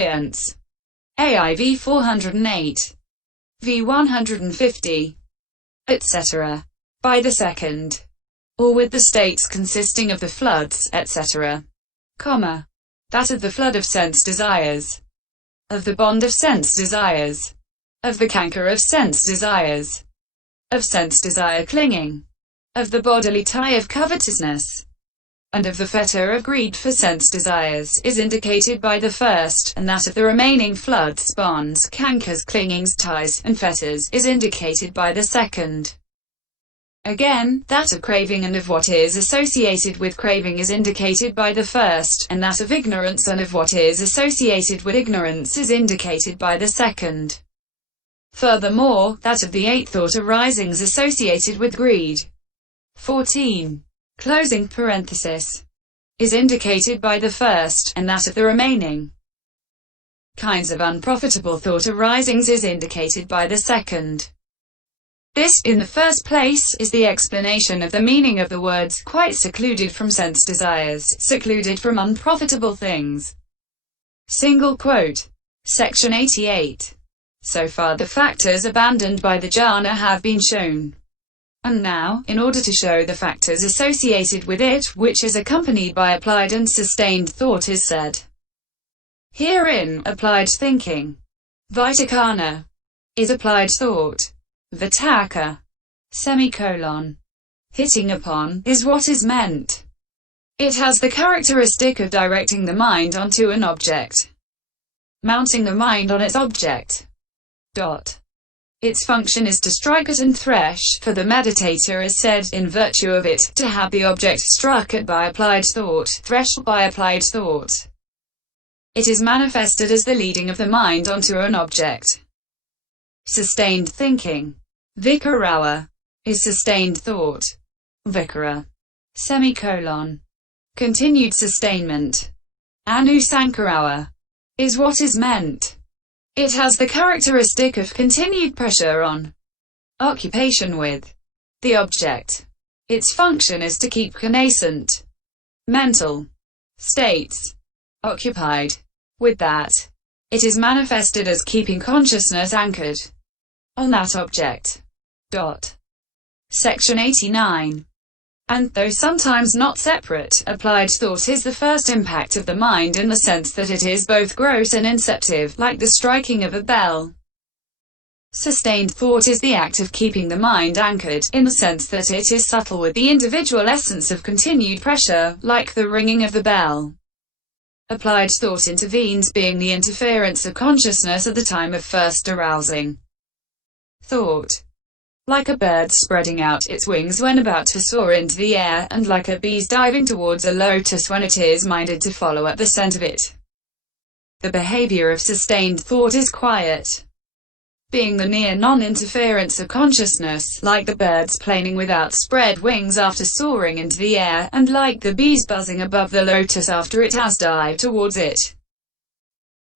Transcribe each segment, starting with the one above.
variants. AIV 408, V150, etc. By the second, or with the states consisting of the floods, etc. That of the flood of sense desires, of the bond of sense desires, of the canker of sense desires, of sense desire clinging, of the bodily tie of covetousness, and of the fetter of greed for sense desires, is indicated by the first, and that of the remaining floods, bonds, cankers, clingings, ties, and fetters, is indicated by the second. Again, that of craving and of what is associated with craving is indicated by the first, and that of ignorance and of what is associated with ignorance is indicated by the second. Furthermore, that of the 8 thought arisings associated with greed, 14, closing parenthesis, is indicated by the first, and that of the remaining kinds of unprofitable thought arisings is indicated by the second. This, in the first place, is the explanation of the meaning of the words, quite secluded from sense desires, secluded from unprofitable things. Single quote. Section 88. So far the factors abandoned by the jhana have been shown. And now, in order to show the factors associated with it, which is accompanied by applied and sustained thought, is said. Herein, applied thinking, vitakkana, is applied thought. Vitakka, hitting upon, is what is meant. It has the characteristic of directing the mind onto an object, mounting the mind on its object. Its function is to strike at and thresh, for the meditator is said, in virtue of it, to have the object struck at by applied thought, threshed by applied thought. It is manifested as the leading of the mind onto an object. Sustained thinking, vicaraoa, is sustained thought. Vicara, continued sustainment. Anusancaraoa, is what is meant. It has the characteristic of continued pressure on, occupation with, the object. Its function is to keep conascent, mental states, occupied with that. It is manifested as keeping consciousness anchored on that object. Section 89. And, though sometimes not separate, applied thought is the first impact of the mind in the sense that it is both gross and inceptive, like the striking of a bell. Sustained thought is the act of keeping the mind anchored, in the sense that it is subtle with the individual essence of continued pressure, like the ringing of the bell. Applied thought intervenes, being the interference of consciousness at the time of first arousing thought. Like a bird spreading out its wings when about to soar into the air, and like a bee's diving towards a lotus when it is minded to follow at the scent of it. The behavior of sustained thought is quiet, being the near non-interference of consciousness, like the bird's planing with outspread wings after soaring into the air, and like the bee's buzzing above the lotus after it has dived towards it.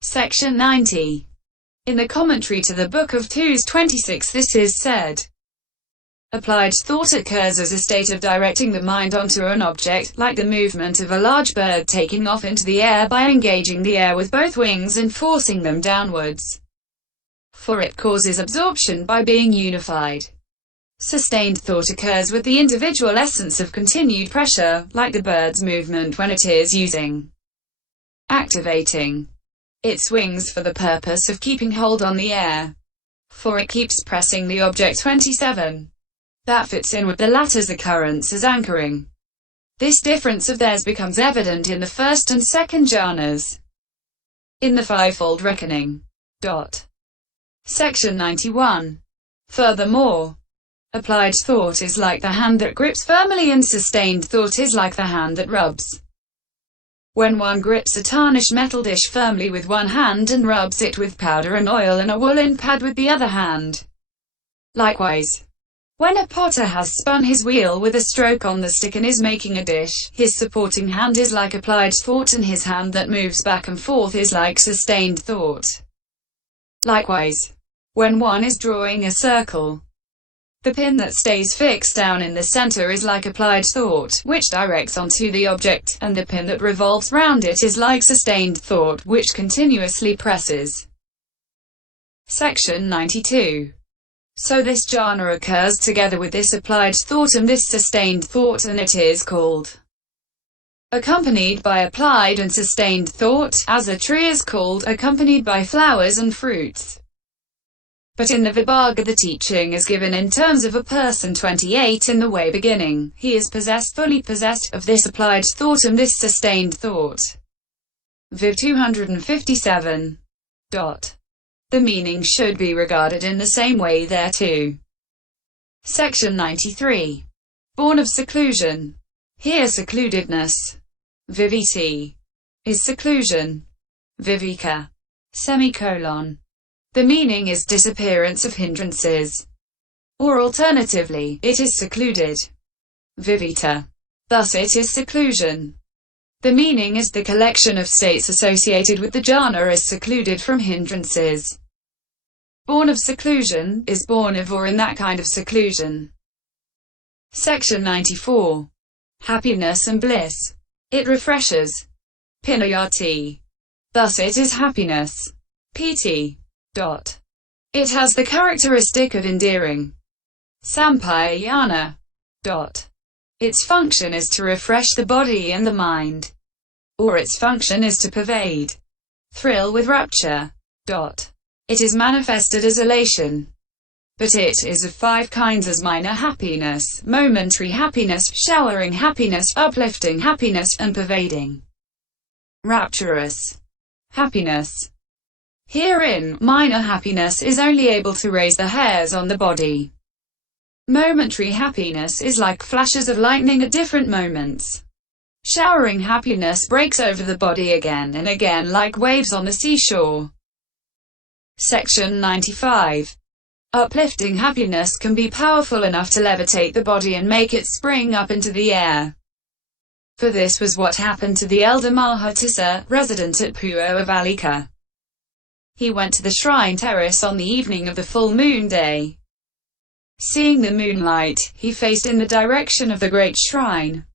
Section 90. In the commentary to the Book of Twos 26 this is said. Applied thought occurs as a state of directing the mind onto an object, like the movement of a large bird taking off into the air by engaging the air with both wings and forcing them downwards. For it causes absorption by being unified. Sustained thought occurs with the individual essence of continued pressure, like the bird's movement when it is activating its wings for the purpose of keeping hold on the air. For it keeps pressing the object 27. That fits in with the latter's occurrence as anchoring. This difference of theirs becomes evident in the first and second jhanas. In the fivefold reckoning. Section 91. Furthermore, applied thought is like the hand that grips firmly, and sustained thought is like the hand that rubs. When one grips a tarnished metal dish firmly with one hand and rubs it with powder and oil and a woolen pad with the other hand. Likewise, when a potter has spun his wheel with a stroke on the stick and is making a dish, his supporting hand is like applied thought, and his hand that moves back and forth is like sustained thought. Likewise, when one is drawing a circle, The pin that stays fixed down in the center is like applied thought, which directs onto the object, and the pin that revolves round it is like sustained thought, which continuously presses. Section 92. So this jhana occurs together with this applied thought and this sustained thought, and it is called accompanied by applied and sustained thought, as a tree is called accompanied by flowers and fruits. But in the Vibhaga the teaching is given in terms of a person 28 in the way beginning. He is possessed, fully possessed, of this applied thought and this sustained thought. Viv 257. The meaning should be regarded in the same way there too. Section 93. Born of seclusion. Here secludedness. Viviti is seclusion. Vivika. Semicolon. The meaning is disappearance of hindrances. Or alternatively, it is secluded. Vivita. Thus it is seclusion. The meaning is the collection of states associated with the jhana as secluded from hindrances. Born of seclusion, is born of or in that kind of seclusion. Section 94. Happiness and bliss. It refreshes. Pinayati. Thus it is happiness. Piti. It has the characteristic of endearing. Sampayana. Its function is to refresh the body and the mind. Or its function is to pervade. Thrill with rapture. It is manifested as elation. But it is of 5 kinds as minor happiness, momentary happiness, showering happiness, uplifting happiness, and pervading. Rapturous happiness. Herein, minor happiness is only able to raise the hairs on the body. Momentary happiness is like flashes of lightning at different moments. Showering happiness breaks over the body again and again like waves on the seashore. Section 95. Uplifting happiness can be powerful enough to levitate the body and make it spring up into the air. For this was what happened to the elder Mahatissa, resident at Puavalika. He went to the shrine terrace on the evening of the full moon day. Seeing the moonlight, he faced in the direction of the great shrine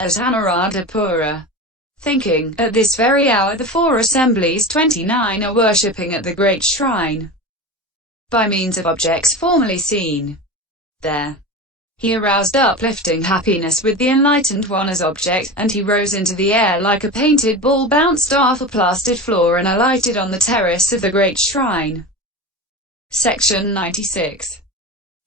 at Anuradhapura, thinking, at this very hour the 4 assemblies 29 are worshipping at the great shrine, by means of objects formerly seen there. He aroused uplifting happiness with the enlightened one as object, and he rose into the air like a painted ball bounced off a plastered floor and alighted on the terrace of the great shrine. Section 96.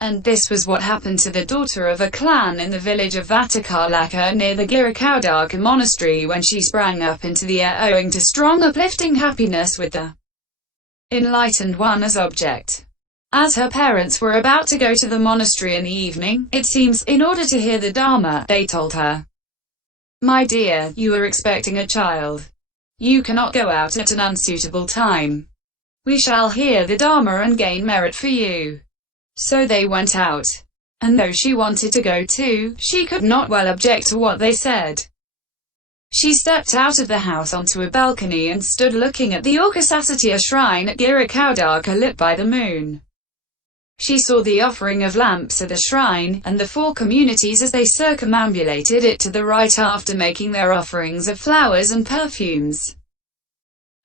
And this was what happened to the daughter of a clan in the village of Vatakalaka near the Girikaudaka monastery when she sprang up into the air owing to strong uplifting happiness with the enlightened one as object. As her parents were about to go to the monastery in the evening, it seems, in order to hear the Dharma, they told her, "My dear, you are expecting a child. You cannot go out at an unsuitable time. We shall hear the Dharma and gain merit for you." So they went out. And though she wanted to go too, she could not well object to what they said. She stepped out of the house onto a balcony and stood looking at the Aukasasatya shrine at Girikaudaka lit by the moon. She saw the offering of lamps at the shrine, and the 4 communities as they circumambulated it to the right after making their offerings of flowers and perfumes.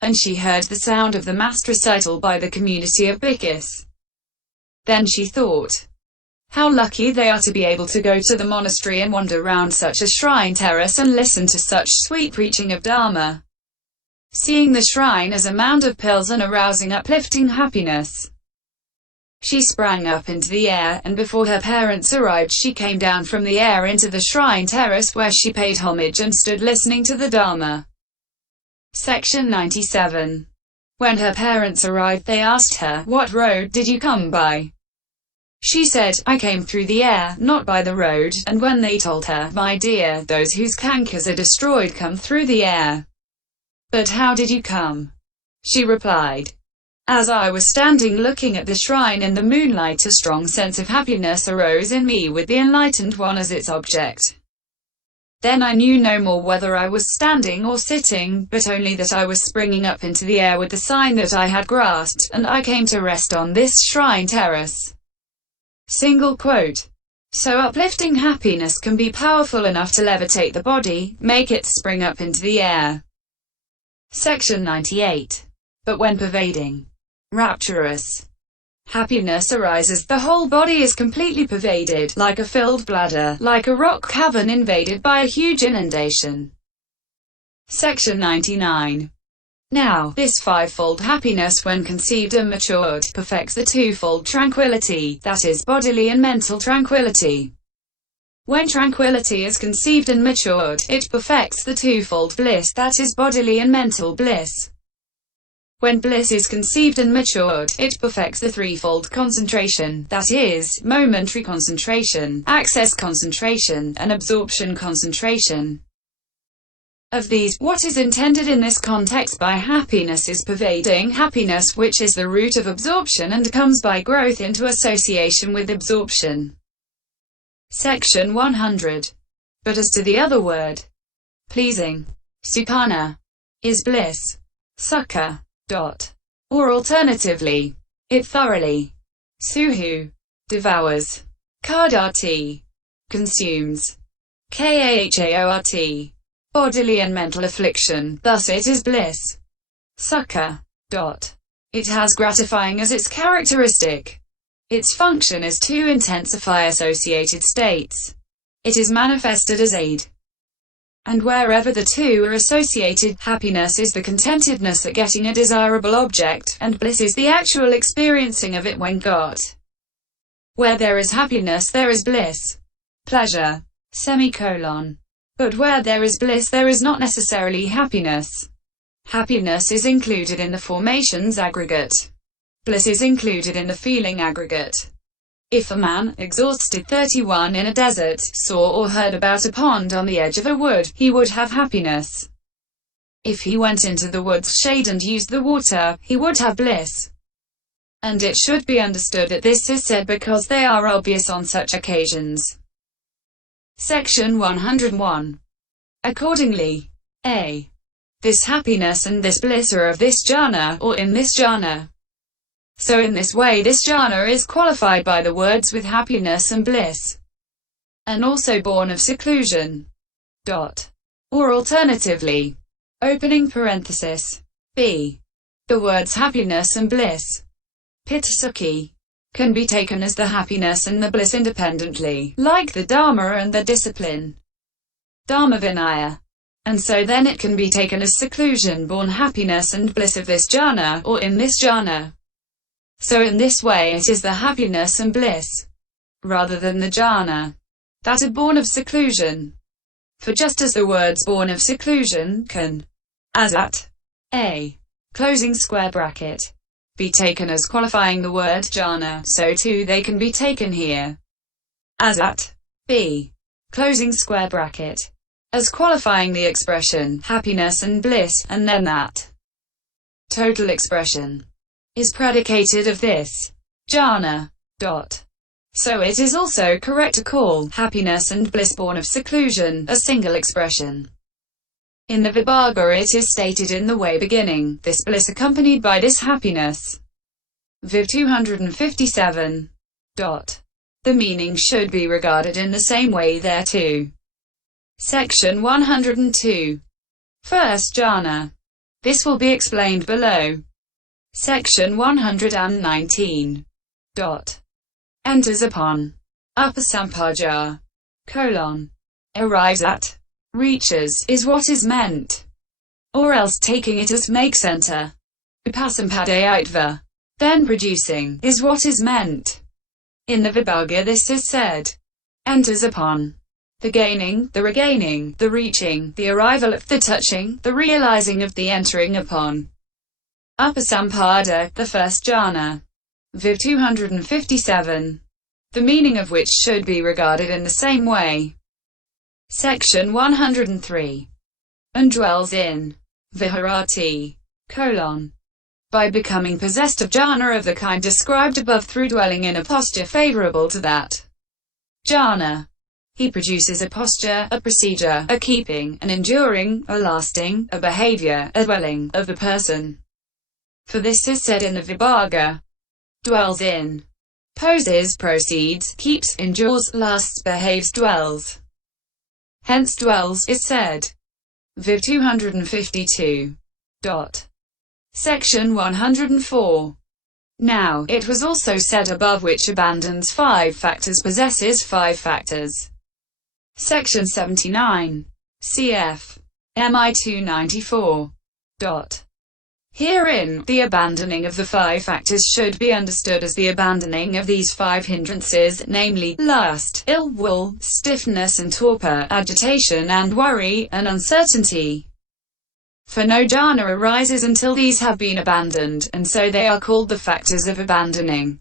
And she heard the sound of the mass recital by the community of Bhikkis. Then she thought, how lucky they are to be able to go to the monastery and wander round such a shrine terrace and listen to such sweet preaching of Dharma. Seeing the shrine as a mound of pills and arousing uplifting happiness, she sprang up into the air, and before her parents arrived she came down from the air into the shrine terrace where she paid homage and stood listening to the Dharma. Section 97. When her parents arrived they asked her, "What road did you come by?" She said, "I came through the air, not by the road," and when they told her, "My dear, those whose kankas are destroyed come through the air. But how did you come?" She replied, "As I was standing looking at the shrine in the moonlight, a strong sense of happiness arose in me with the enlightened one as its object. Then I knew no more whether I was standing or sitting, but only that I was springing up into the air with the sign that I had grasped, and I came to rest on this shrine terrace." Single quote. So uplifting happiness can be powerful enough to levitate the body, make it spring up into the air. Section 98. But when pervading, rapturous happiness arises, the whole body is completely pervaded, like a filled bladder, like a rock cavern invaded by a huge inundation. Section 99. Now, this fivefold happiness when conceived and matured, perfects the twofold tranquility, that is, bodily and mental tranquility. When tranquility is conceived and matured, it perfects the twofold bliss, that is, bodily and mental bliss. When bliss is conceived and matured, it perfects the threefold concentration, that is, momentary concentration, access concentration, and absorption concentration. Of these, what is intended in this context by happiness is pervading happiness, which is the root of absorption and comes by growth into association with absorption. Section 100. But as to the other word, pleasing, sukhana, is bliss, sukha, or alternatively, it thoroughly, suhu, devours, kadati, consumes, kahaort, bodily and mental affliction, thus it is bliss, sukha. It has gratifying as its characteristic. Its function is to intensify associated states. It is manifested as aid. And wherever the two are associated, happiness is the contentedness at getting a desirable object, and bliss is the actual experiencing of it when got. Where there is happiness there is bliss, pleasure, semicolon. But where there is bliss there is not necessarily happiness. Happiness is included in the formations aggregate. Bliss is included in the feeling aggregate. If a man, exhausted 31 in a desert, saw or heard about a pond on the edge of a wood, he would have happiness. If he went into the wood's shade and used the water, he would have bliss. And it should be understood that this is said because they are obvious on such occasions. Section 101. Accordingly, a. This happiness and this bliss are of this jhana, or in this jhana. So in this way this jhana is qualified by the words with happiness and bliss, and also born of seclusion. Or alternatively, opening parenthesis, b. The words happiness and bliss, pitta-sukhi, can be taken as the happiness and the bliss independently, like the Dharma and the discipline, Dharma Vinaya. And so then it can be taken as seclusion-born happiness and bliss of this jhana, or in this jhana. So in this way it is the happiness and bliss, rather than the jhana, that are born of seclusion. For just as the words born of seclusion can, as at a closing square bracket, be taken as qualifying the word jhana, so too they can be taken here, as at b closing square bracket, as qualifying the expression happiness and bliss, and then that total expression is predicated of this jhana. So it is also correct to call happiness and bliss born of seclusion a single expression. In the Vibhaga it is stated in the way beginning, this bliss accompanied by this happiness. Viv 257. The meaning should be regarded in the same way there too. Section 102. First jhana. This will be explained below. Section 119. Enters upon, upasampada, arrives at, reaches, is what is meant, or else taking it as makes enter. Upasampadayitva, then producing, is what is meant. In the Vibhaga this is said, enters upon, the gaining, the regaining, the reaching, the arrival of, the touching, the realizing of, the entering upon. Upasampada, the first jhana. Viv 257. The meaning of which should be regarded in the same way. Section 103. And dwells in, viharati, by becoming possessed of jhana of the kind described above through dwelling in a posture favorable to that jhana. He produces a posture, a procedure, a keeping, an enduring, a lasting, a behavior, a dwelling, of the person. For this is said in the Vibhaga, dwells in, poses, proceeds, keeps, endures, lasts, behaves, dwells. Hence dwells is said. Viv 252. Section 104. Now, it was also said above which abandons 5 factors possesses 5 factors. Section 79. Cf. MI 294. Herein, the abandoning of the 5 factors should be understood as the abandoning of these 5 hindrances, namely, lust, ill will, stiffness and torpor, agitation and worry, and uncertainty. For no jhana arises until these have been abandoned, and so they are called the factors of abandoning.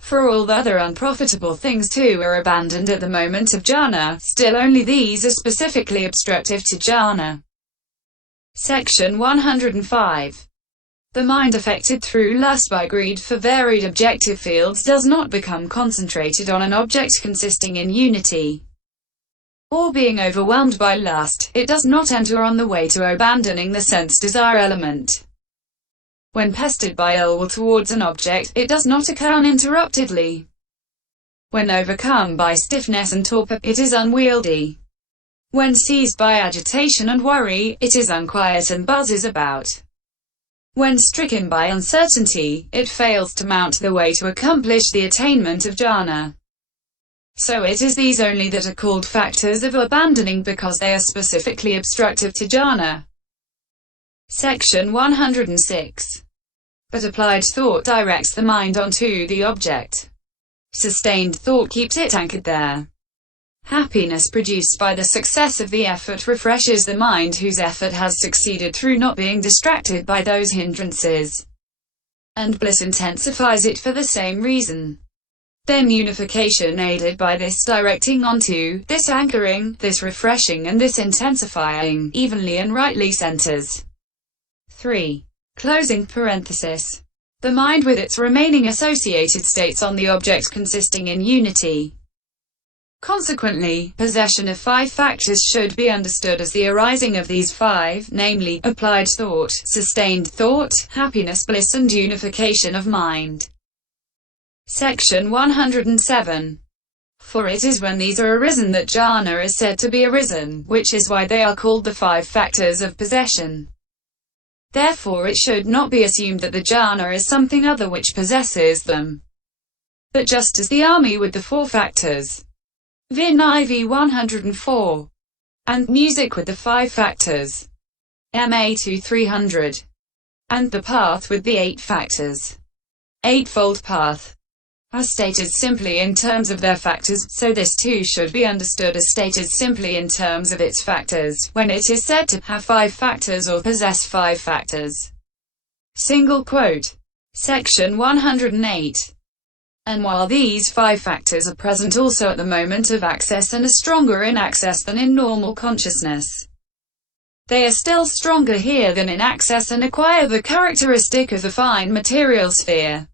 For all the other unprofitable things too are abandoned at the moment of jhana, still only these are specifically obstructive to jhana. Section 105. The mind affected through lust by greed for varied objective fields does not become concentrated on an object consisting in unity. Or being overwhelmed by lust, it does not enter on the way to abandoning the sense desire element. When pestered by ill will towards an object, it does not occur uninterruptedly. When overcome by stiffness and torpor, it is unwieldy. When seized by agitation and worry, it is unquiet and buzzes about. When stricken by uncertainty, it fails to mount the way to accomplish the attainment of jhana. So it is these only that are called factors of abandoning because they are specifically obstructive to jhana. Section 106. But applied thought directs the mind onto the object. Sustained thought keeps it anchored there. Happiness produced by the success of the effort refreshes the mind whose effort has succeeded through not being distracted by those hindrances. And bliss intensifies it for the same reason. Then unification aided by this directing onto, this anchoring, this refreshing and this intensifying, evenly and rightly centers. 3. Closing parenthesis. The mind with its remaining associated states on the object consisting in unity. Consequently, possession of 5 factors should be understood as the arising of these 5, namely, applied thought, sustained thought, happiness, bliss and unification of mind. Section 107. For it is when these are arisen that jhana is said to be arisen, which is why they are called the 5 factors of possession. Therefore it should not be assumed that the jhana is something other which possesses them. But just as the army with the 4 factors, Vin IV 104, and music with the 5 factors, MA 2300, and the path with the 8 factors, Eightfold Path, are stated simply in terms of their factors, so this too should be understood as stated simply in terms of its factors, when it is said to have 5 factors or possess 5 factors. Single quote. Section 108. And while these 5 factors are present also at the moment of access and are stronger in access than in normal consciousness, they are still stronger here than in access and acquire the characteristic of the fine material sphere.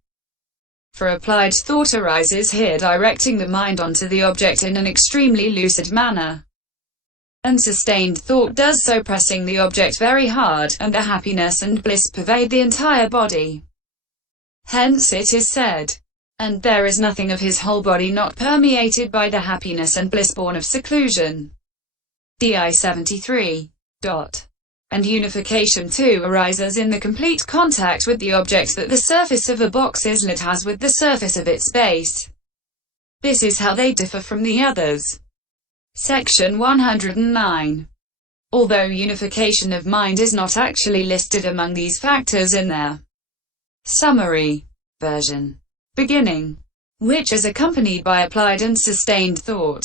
For applied thought arises here directing the mind onto the object in an extremely lucid manner. And sustained thought does so pressing the object very hard, and the happiness and bliss pervade the entire body. Hence it is said, and there is nothing of his whole body not permeated by the happiness and bliss born of seclusion. DI 73. And unification too arises in the complete contact with the object that the surface of a box islet has with the surface of its base. This is how they differ from the others. Section 109. Although unification of mind is not actually listed among these factors in their summary version, beginning, which is accompanied by applied and sustained thought,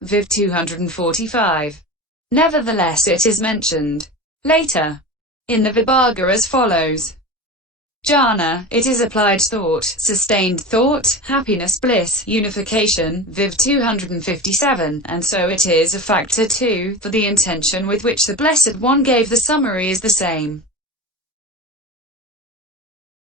Viv 245. Nevertheless it is mentioned later in the Vibhaga as follows. Jhana, it is applied thought, sustained thought, happiness, bliss, unification, Viv 257, and so it is a factor too, for the intention with which the Blessed One gave the summary is the same.